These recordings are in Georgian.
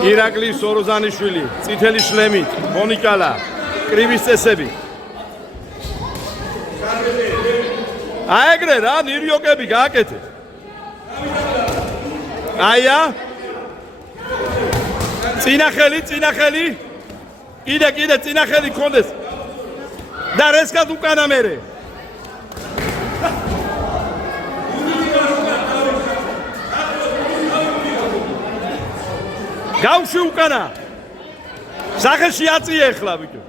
ირაკლი სოროზანიშვილი, წითელი შლემით, მონიკალა, კრივის წესები. აეგრე რა, ნირიოკები გააკეთეთ. აია. წინახელი. კიდე წინახელი გქონდეს. და რესკად უკანა მერე. გავში უკანა. სახეში აწიე ახლა ბიჭო.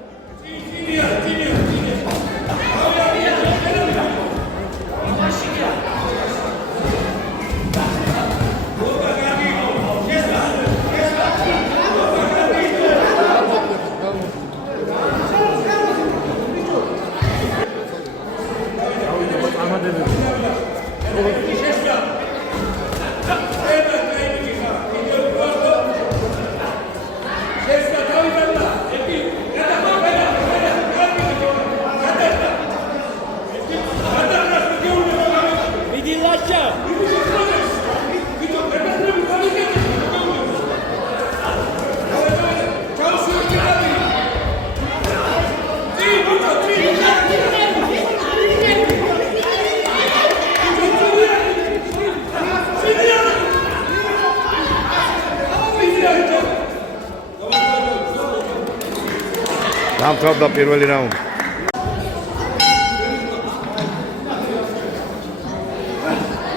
დამთავრდა პირველი რაუნდი.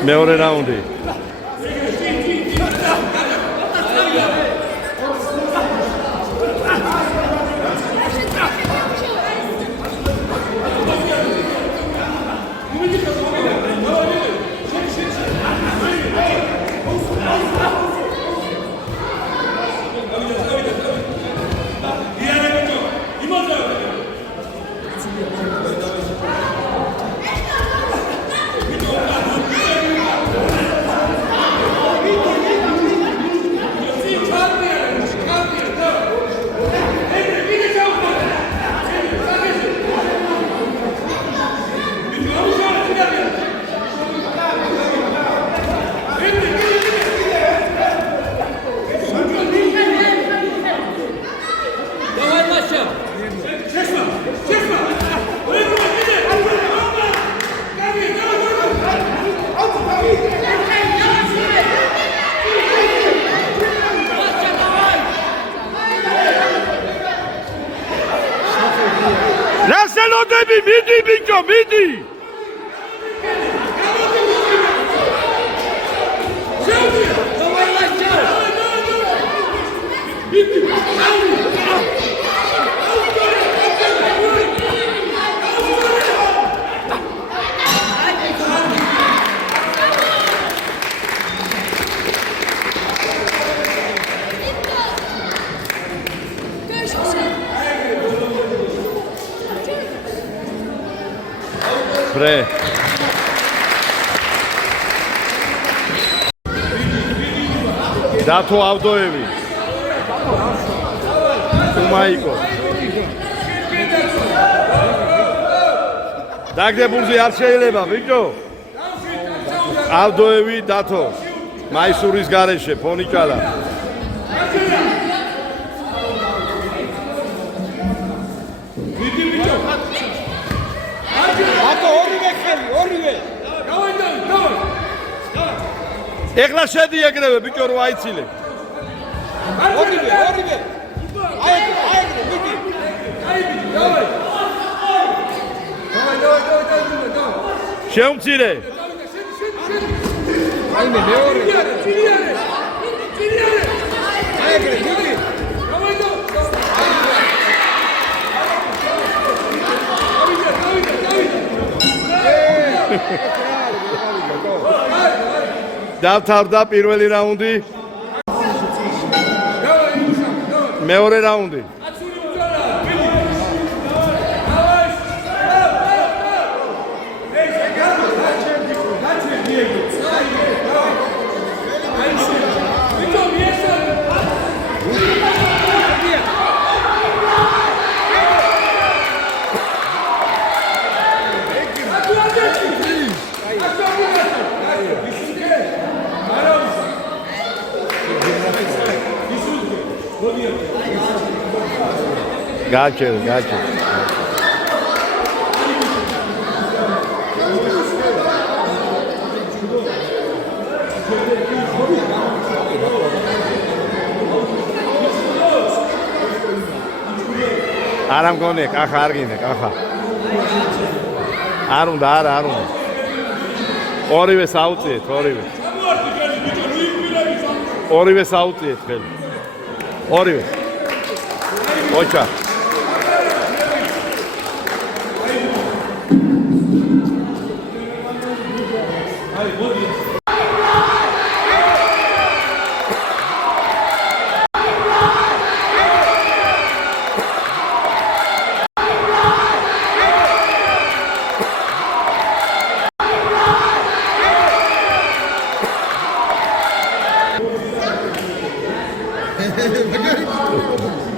მეორე რაუნდი. Raselodები მიდი ბიჭო, მიდი. Pre. Dato ავდოევი. უმაიკო. დაგდებულზე არ შეიძლება, ბიჭო. ავდოევი დათო. მაისურის გარეშე, ფონიკალა. ეხლა შედი ეგრევე ბიჭო რო აიცილე. ორივე. აიგრე, მიდი. დავაი. შეუმცირე. აიმე მეორე. აიგრე, მიდი. დავთავრდა პირველი რაუნდი. მეორე რაუნდი. გაჩერე. არ ამგონია, კახა არ გინდა, კახა. არ უნდა. ორივე საუწიეთ, ორივე საუწიეთ ხელი. ორივე. ოჩა. Bener.